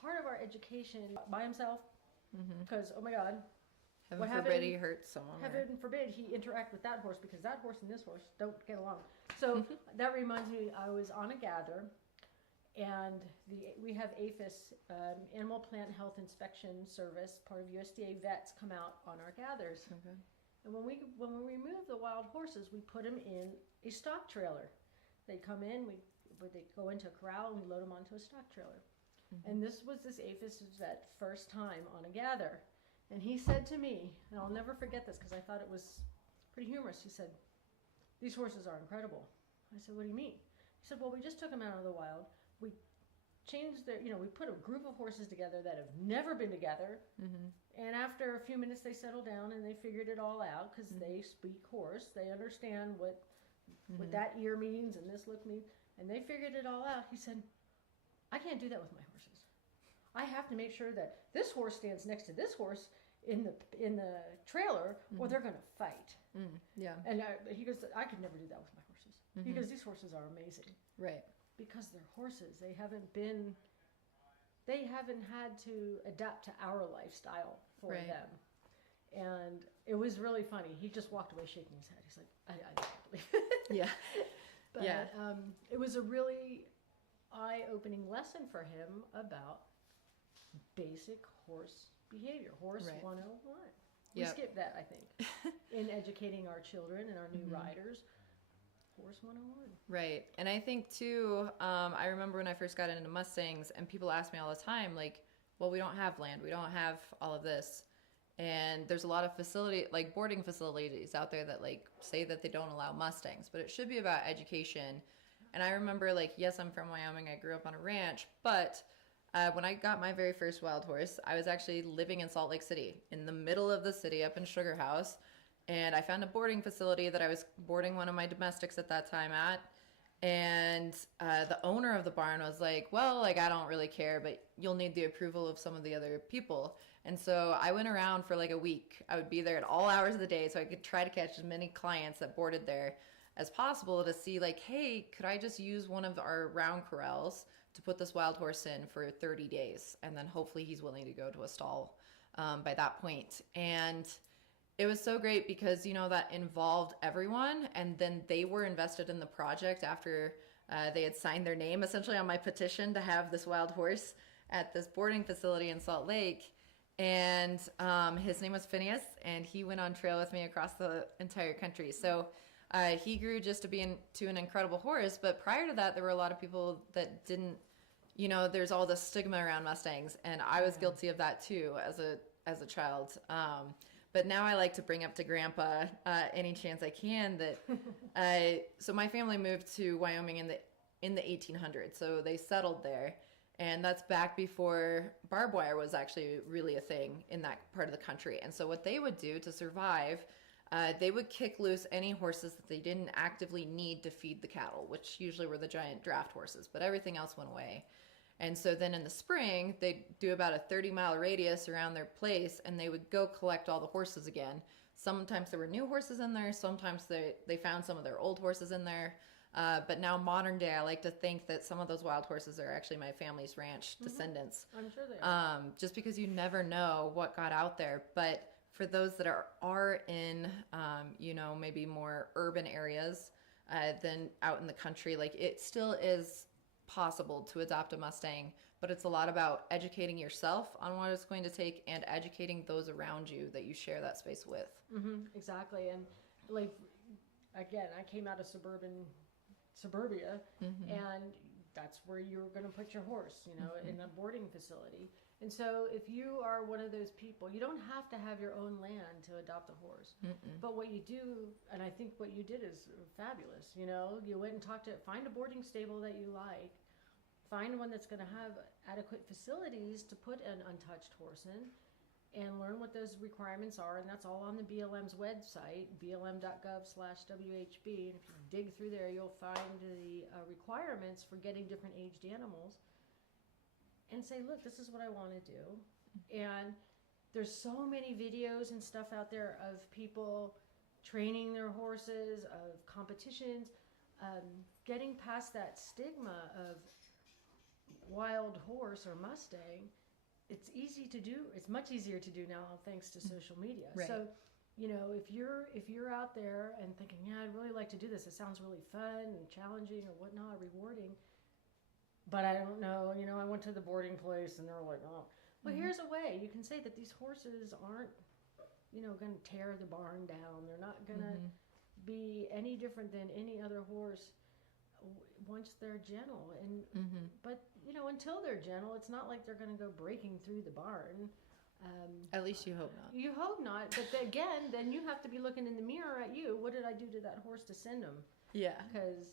part of our education by himself, because, oh, my God. Heaven forbid he hurts someone. Heaven forbid he interact with that horse, because that horse and this horse don't get along. So that reminds me, I was on a gather, and we have APHIS, Animal Plant Health Inspection Service, part of USDA vets come out on our gathers. Okay. And when we remove the wild horses, we put them in a stock trailer. They come in, they go into a corral, and we load them onto a stock trailer. And this was this APHIS vet first time on a gather. And he said to me, and I'll never forget this because I thought it was pretty humorous, he said, these horses are incredible. I said, what do you mean? He said, well, we just took them out of the wild. We changed we put a group of horses together that have never been together. And after a few minutes, they settled down and they figured it all out, because they speak horse. They understand what that ear means and this look means. And they figured it all out. He said, I can't do that with my horses. I have to make sure that this horse stands next to this horse in the trailer, or they're going to fight. Yeah. And he goes, I could never do that with my horses. He goes, these horses are amazing. Right. Because they're horses. They haven't had to adapt to our lifestyle for them. And it was really funny. He just walked away shaking his head. He's like, I can't believe it. Yeah. But it was a really eye-opening lesson for him about basic horse behavior, horse 101. We skipped that, I think, in educating our children and our new riders. Horse 101. Right. And I think too, I remember when I first got into Mustangs and people ask me all the time, like, well, we don't have land. We don't have all of this. And there's a lot of like boarding facilities out there that like say that they don't allow Mustangs, but it should be about education. And I remember like, yes, I'm from Wyoming. I grew up on a ranch, but when I got my very first wild horse, I was actually living in Salt Lake City, in the middle of the city up in Sugar House. And I found a boarding facility that I was boarding one of my domestics at that time at. And the owner of the barn was like, well, like, I don't really care, but you'll need the approval of some of the other people. And so I went around for like a week. I would be there at all hours of the day so I could try to catch as many clients that boarded there as possible to see like, hey, could I just use one of our round corrals to put this wild horse in for 30 days? And then hopefully he's willing to go to a stall by that point. And it was so great because, you know, that involved everyone. And then they were invested in the project after they had signed their name essentially on my petition to have this wild horse at this boarding facility in Salt Lake. And his name was Phineas, and he went on trail with me across the entire country. So he grew just to be to an incredible horse. But prior to that, there were a lot of people that didn't, you know, there's all this stigma around Mustangs. And I was guilty of that too as a child. But now I like to bring up to Grandpa any chance I can that. So my family moved to Wyoming in the 1800s, so they settled there, and that's back before barbed wire was actually really a thing in that part of the country. And so what they would do to survive, they would kick loose any horses that they didn't actively need to feed the cattle, which usually were the giant draft horses, but everything else went away. And so then in the spring, they'd do about a 30-mile radius around their place, and they would go collect all the horses again. Sometimes there were new horses in there. Sometimes they found some of their old horses in there. But now modern day, I like to think that some of those wild horses are actually my family's ranch descendants. I'm sure they are. Just because you never know what got out there. But for those that are in, you know, maybe more urban areas than out in the country, like it still is possible to adopt a Mustang, but it's a lot about educating yourself on what it's going to take and educating those around you that you share that space with. Exactly. And like, again, I came out of suburbia, and that's where you were going to put your horse, you know, in a boarding facility. And so if you are one of those people, you don't have to have your own land to adopt a horse. But what you do, and I think what you did is fabulous, you know, you went and find a boarding stable that you like, find one that's going to have adequate facilities to put an untouched horse in, and learn what those requirements are. And that's all on the BLM's website, blm.gov/WHB. And if you dig through there, you'll find the requirements for getting different aged animals. And say, look, this is what I want to do. And there's so many videos and stuff out there of people training their horses, of competitions, getting past that stigma of wild horse or Mustang. It's easy to do. It's much easier to do now thanks to social media. Right. So, you know, if you're out there and thinking, yeah, I'd really like to do this. It sounds really fun and challenging or whatnot, rewarding. But I don't know, you know, I went to the boarding place and they're like, oh, well, here's a way. You can say that these horses aren't, you know, going to tear the barn down. They're not going to be any different than any other horse once they're gentle. And but, you know, until they're gentle, it's not like they're going to go breaking through the barn. At least you hope not. You hope not. But then you have to be looking in the mirror at you. What did I do to that horse to send him? Yeah. Because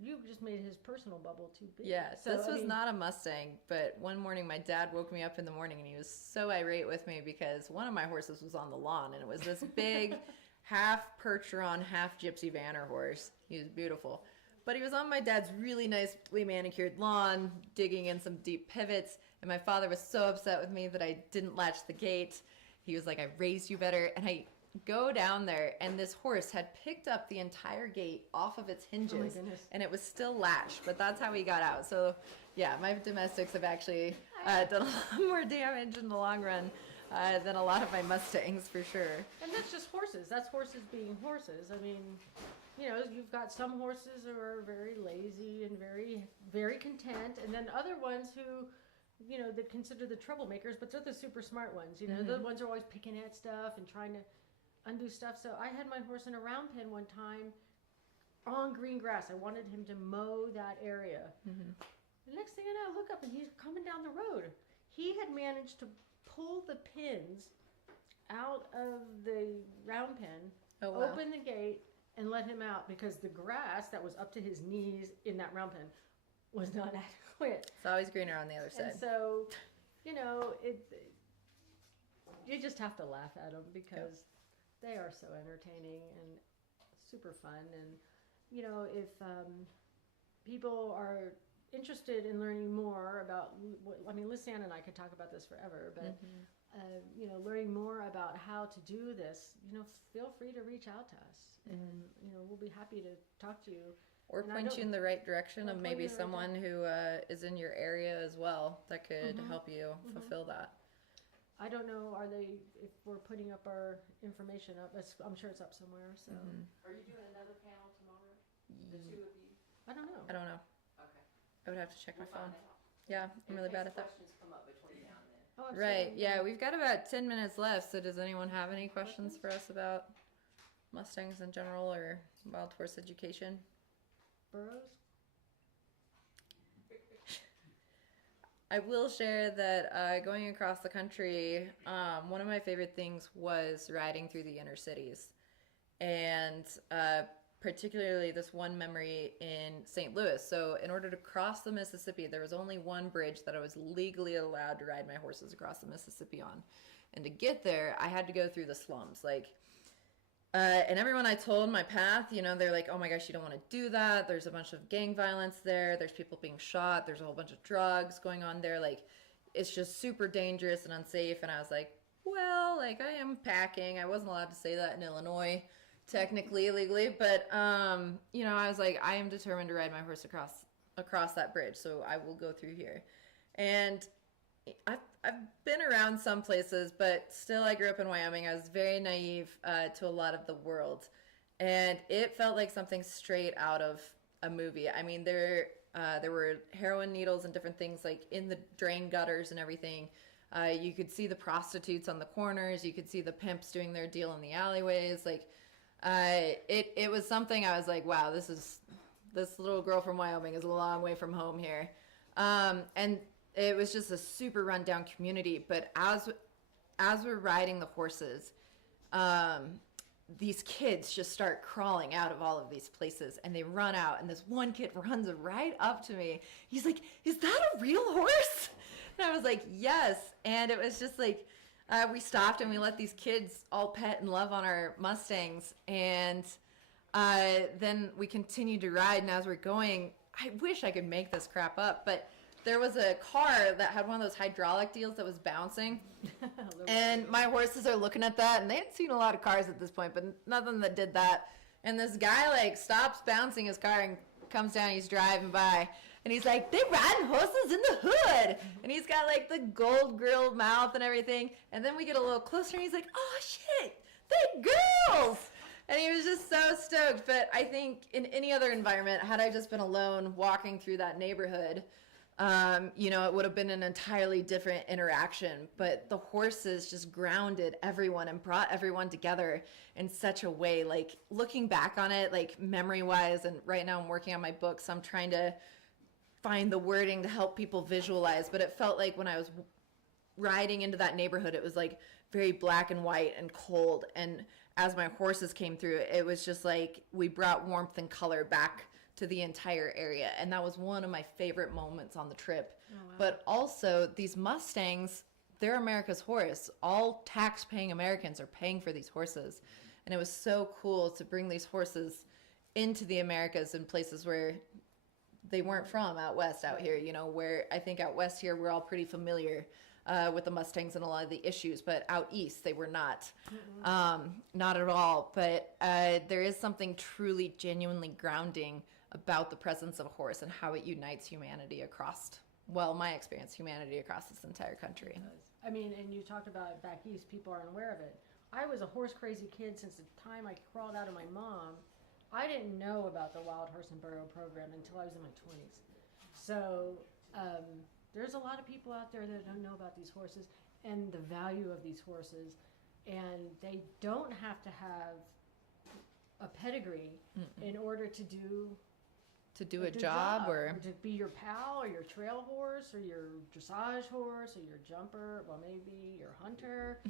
you just made his personal bubble too big. Yeah, so, this was not a Mustang, but one morning my dad woke me up in the morning and he was so irate with me because one of my horses was on the lawn and it was this big half Percheron, half Gypsy Vanner horse. He was beautiful. But he was on my dad's really nicely manicured lawn, digging in some deep pivots, and my father was so upset with me that I didn't latch the gate. He was like, I raised you better, and I go down there, and this horse had picked up the entire gate off of its hinges, oh my goodness, and it was still latched, but that's how he got out. So yeah, my domestics have actually done a lot more damage in the long run than a lot of my Mustangs, for sure. And that's just horses. That's horses being horses. I mean, you know, you've got some horses who are very lazy and very, very content, and then other ones who, you know, that consider the troublemakers, but they're the super smart ones. You know, the ones who are always picking at stuff and trying to undo stuff. So I had my horse in a round pen one time, on green grass. I wanted him to mow that area. Mm-hmm. The next thing I know, I look up and he's coming down the road. He had managed to pull the pins out of the round pen, open the gate, and let him out because the grass that was up to his knees in that round pen was not adequate. It's always greener on the other side. And so, you know, you just have to laugh at them because they are so entertaining and super fun. And, you know, if people are interested in learning more about, I mean, Lisanne and I could talk about this forever, but, you know, learning more about how to do this, you know, feel free to reach out to us. And, you know, we'll be happy to talk to you. Or point you in the right direction of maybe someone who is in your area as well that could help you fulfill that. I don't know, if we're putting up our information up, I'm sure it's up somewhere, so. Are you doing another panel tomorrow? The two of you? I don't know. I don't know. Okay. I would have to check my phone. Find out. Yeah, I'm really bad at that. Questions come up between now and then. Oh, Right, absolutely. yeah, we've got about 10 minutes left, so does anyone have any questions for us about Mustangs in general or wild horse education? Burros? I will share that going across the country, one of my favorite things was riding through the inner cities. And particularly this one memory in St. Louis. So in order to cross the Mississippi, there was only one bridge that I was legally allowed to ride my horses across the Mississippi on. And to get there, I had to go through the slums. And everyone I told my path, you know, they're like, oh my gosh, you don't want to do that. There's a bunch of gang violence there. There's people being shot. There's a whole bunch of drugs going on there. Like, it's just super dangerous and unsafe. And I was like, well, like, I am packing. I wasn't allowed to say that in Illinois, technically, legally. But, you know, I was like, I am determined to ride my horse across that bridge. So I will go through here. And I've been around some places, but still I grew up in Wyoming. I was very naive to a lot of the world. And it felt like something straight out of a movie. I mean, there were heroin needles and different things like in the drain gutters and everything. You could see the prostitutes on the corners. You could see the pimps doing their deal in the alleyways. Like, it was something I was like, wow, this little girl from Wyoming is a long way from home here. And it was just a super rundown community. But as we're riding the horses, these kids just start crawling out of all of these places, and they run out. And this one kid runs right up to me. He's like, "Is that a real horse?" And I was like, "Yes." And it was just like, we stopped and we let these kids all pet and love on our Mustangs. And then we continued to ride. And as we're going, I wish I could make this crap up, but there was a car that had one of those hydraulic deals that was bouncing. And my horses are looking at that, and they hadn't seen a lot of cars at this point, but nothing that did that. And this guy, like, stops bouncing his car and comes down, he's driving by. And he's like, "They riding horses in the hood." And he's got, like, the gold grilled mouth and everything. And then we get a little closer, and he's like, "Oh, shit, they girls." And he was just so stoked. But I think in any other environment, had I just been alone walking through that neighborhood, you know, it would have been an entirely different interaction. But the horses just grounded everyone and brought everyone together in such a way. Like, looking back on it, like, memory-wise, and right now I'm working on my books, I'm trying to find the wording to help people visualize. But it felt like when I was riding into that neighborhood, it was, like, very black and white and cold. And as my horses came through, it was just like we brought warmth and color back to the entire area. And that was one of my favorite moments on the trip. Oh, wow. But also, these Mustangs, they're America's horse. All tax-paying Americans are paying for these horses. And it was so cool to bring these horses into the Americas in places where they weren't from out west, out here, you know, where I think out west here, we're all pretty familiar with the Mustangs and a lot of the issues, but out east, they were not. Not at all. But there is something truly, genuinely grounding about the presence of a horse and how it unites humanity across, well, my experience, humanity across this entire country. I mean, and you talked about it back east, people aren't aware of it. I was a horse crazy kid since the time I crawled out of my mom. I didn't know about the Wild Horse and Burro program until I was in my 20s. So there's a lot of people out there that don't know about these horses and the value of these horses. And they don't have to have a pedigree in order to do a job or to be your pal or your trail horse or your dressage horse or your jumper. Well, maybe your hunter.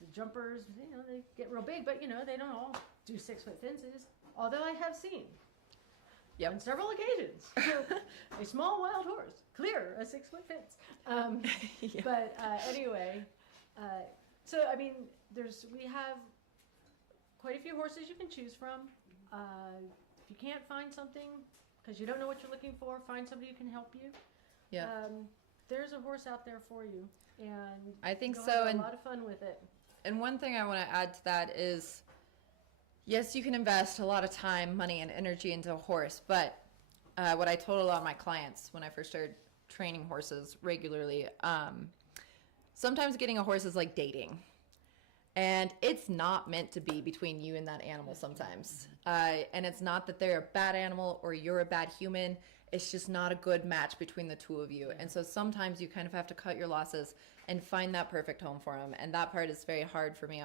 The jumpers, they get real big, but they don't all do 6-foot fences. Although I have seen, on several occasions, a small wild horse clear a 6-foot fence. But anyway, so I mean, we have quite a few horses you can choose from. If you can't find something because you don't know what you're looking for, find somebody who can help you. Yeah. There's a horse out there for you, and I think you'll so. have And a lot of fun with it. And one thing I want to add to that is, yes, you can invest a lot of time, money, and energy into a horse, but what I told a lot of my clients when I first started training horses regularly, sometimes getting a horse is like dating. And it's not meant to be between you and that animal sometimes. And it's not that they're a bad animal or you're a bad human. It's just not a good match between the two of you. And so sometimes you kind of have to cut your losses and find that perfect home for them. And that part is very hard for me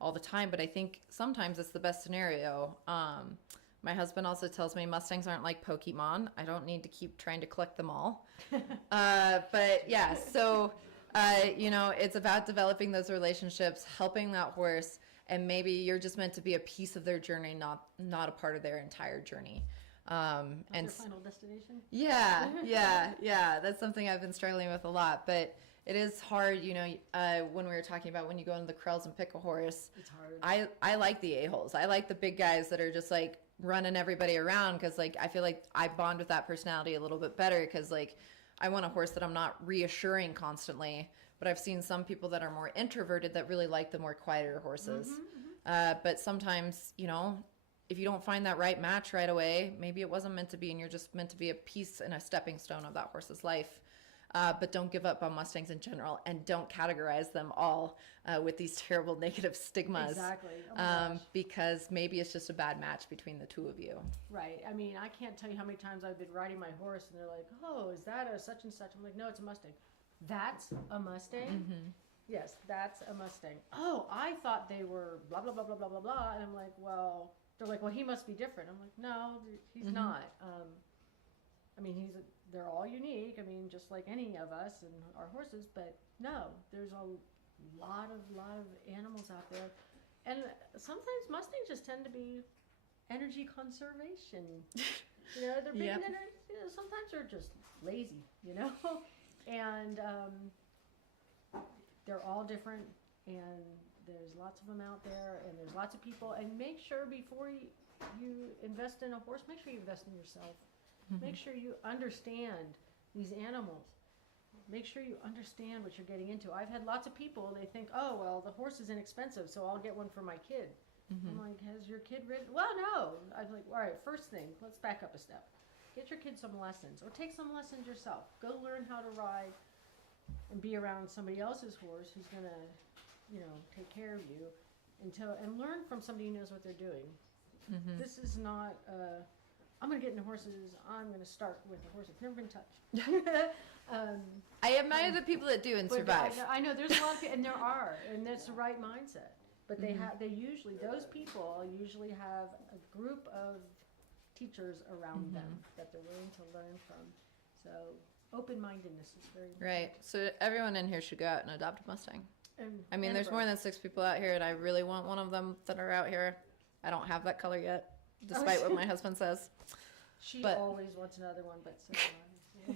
all the time. But I think sometimes it's the best scenario. My husband also tells me Mustangs aren't like Pokemon. I don't need to keep trying to collect them all. But yeah, so... it's about developing those relationships, helping that horse, and maybe you're just meant to be a piece of their journey, not a part of their entire journey. And their final destination? Yeah. That's something I've been struggling with a lot, but it is hard, when we were talking about when you go into the Corrales and pick a horse. It's hard. I like the a-holes. I like the big guys that are just like running everybody around because like I feel like I bond with that personality a little bit better because like I want a horse that I'm not reassuring constantly, but I've seen some people that are more introverted that really like the more quieter horses. But sometimes, if you don't find that right match right away, maybe it wasn't meant to be and you're just meant to be a piece and a stepping stone of that horse's life. But don't give up on Mustangs in general and don't categorize them all with these terrible negative stigmas. Exactly. Oh because maybe it's just a bad match between the two of you. Right. I mean, I can't tell you how many times I've been riding my horse and they're like, oh, is that a such and such? I'm like, no, it's a Mustang. That's a Mustang? Yes, that's a Mustang. Oh, I thought they were blah, blah, blah, blah, blah, blah, blah. And I'm like, well, they're like, well, he must be different. I'm like, no, he's not. I mean, they're all unique. I mean, just like any of us and our horses, but no, there's a lot of animals out there. And sometimes Mustangs just tend to be energy conservation. They're big and sometimes they're just lazy, and they're all different and there's lots of them out there and there's lots of people. And make sure before you invest in a horse, make sure you invest in yourself. Make sure you understand these animals. Make sure you understand what you're getting into. I've had lots of people, they think, oh, well, the horse is inexpensive, so I'll get one for my kid. I'm like, has your kid ridden? Well, no. I'm like, all right, first thing, let's back up a step. Get your kid some lessons or take some lessons yourself. Go learn how to ride and be around somebody else's horse who's going to, take care of you and learn from somebody who knows what they're doing. This is not... I'm going to get into horses. I'm going to start with a horse that's never been touched. I admire the people that do and survive. I know there's a lot of people, and there are, and that's the right mindset. But those people usually have a group of teachers around them that they're willing to learn from. So open-mindedness is very important. Right. So everyone in here should go out and adopt a Mustang. I mean, there's bird. more than 6 people out here, and I really want one of them that are out here. I don't have that color yet, despite what my husband says. She always wants another one, but so do I. I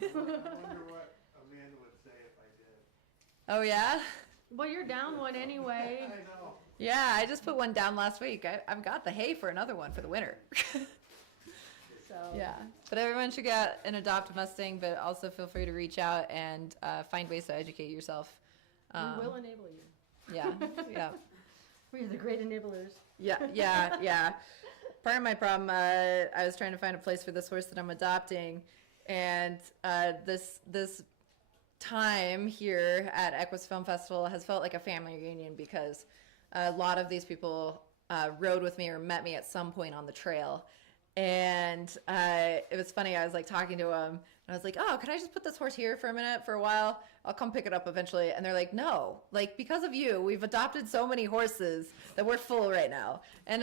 wonder what Amanda would say if I did. Oh, yeah? Well, you're down one anyway. I know. Yeah, I just put one down last week. I've got the hay for another one for the winter. So Yeah, but everyone should go out and adopt a Mustang, but also feel free to reach out and find ways to educate yourself. we will enable you. Yeah. We're the great enablers. Yeah. Part of my problem, I was trying to find a place for this horse that I'm adopting, and this time here at Equus Film Festival has felt like a family reunion because a lot of these people rode with me or met me at some point on the trail, And it was funny. I was like talking to him, and I was like, "Oh, can I just put this horse here for a minute, for a while? I'll come pick it up eventually." And they're like, "No, like because of you, we've adopted so many horses that we're full right now." And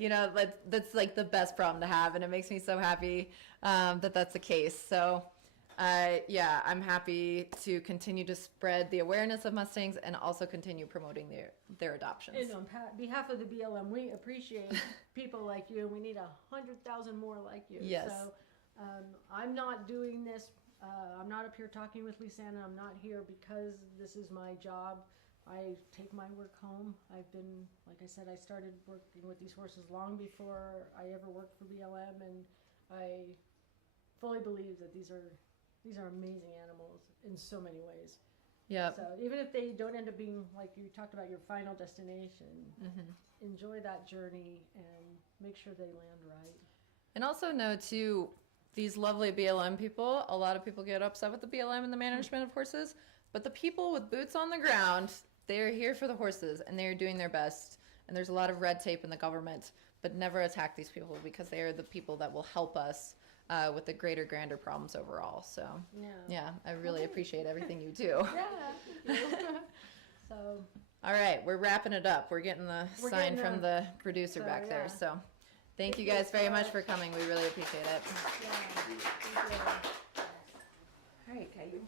you know, that's like the best problem to have, and it makes me so happy that that's the case. So. Yeah, I'm happy to continue to spread the awareness of Mustangs and also continue promoting their adoptions. And on behalf of the BLM, we appreciate people like you. We need 100,000 more like you. Yes. So I'm not doing this. I'm not up here talking with Lisanne. I'm not here because this is my job. I take my work home. I've been, like I said, I started working with these horses long before I ever worked for BLM, and I fully believe that these are amazing animals in so many ways. Yep. So even if they don't end up being, like you talked about, your final destination, enjoy that journey and make sure they land right. And also know too, these lovely BLM people, a lot of people get upset with the BLM and the management of horses, but the people with boots on the ground, they're here for the horses and they're doing their best. And there's a lot of red tape in the government, but never attack these people because they are the people that will help us with the greater, grander problems overall. So, yeah, I really appreciate everything you do. Yeah. So. All right, we're wrapping it up. We're getting the sign from the producer back there. So, thank you guys very much for coming. We really appreciate it. Yeah. Thank you. All right, Caillou.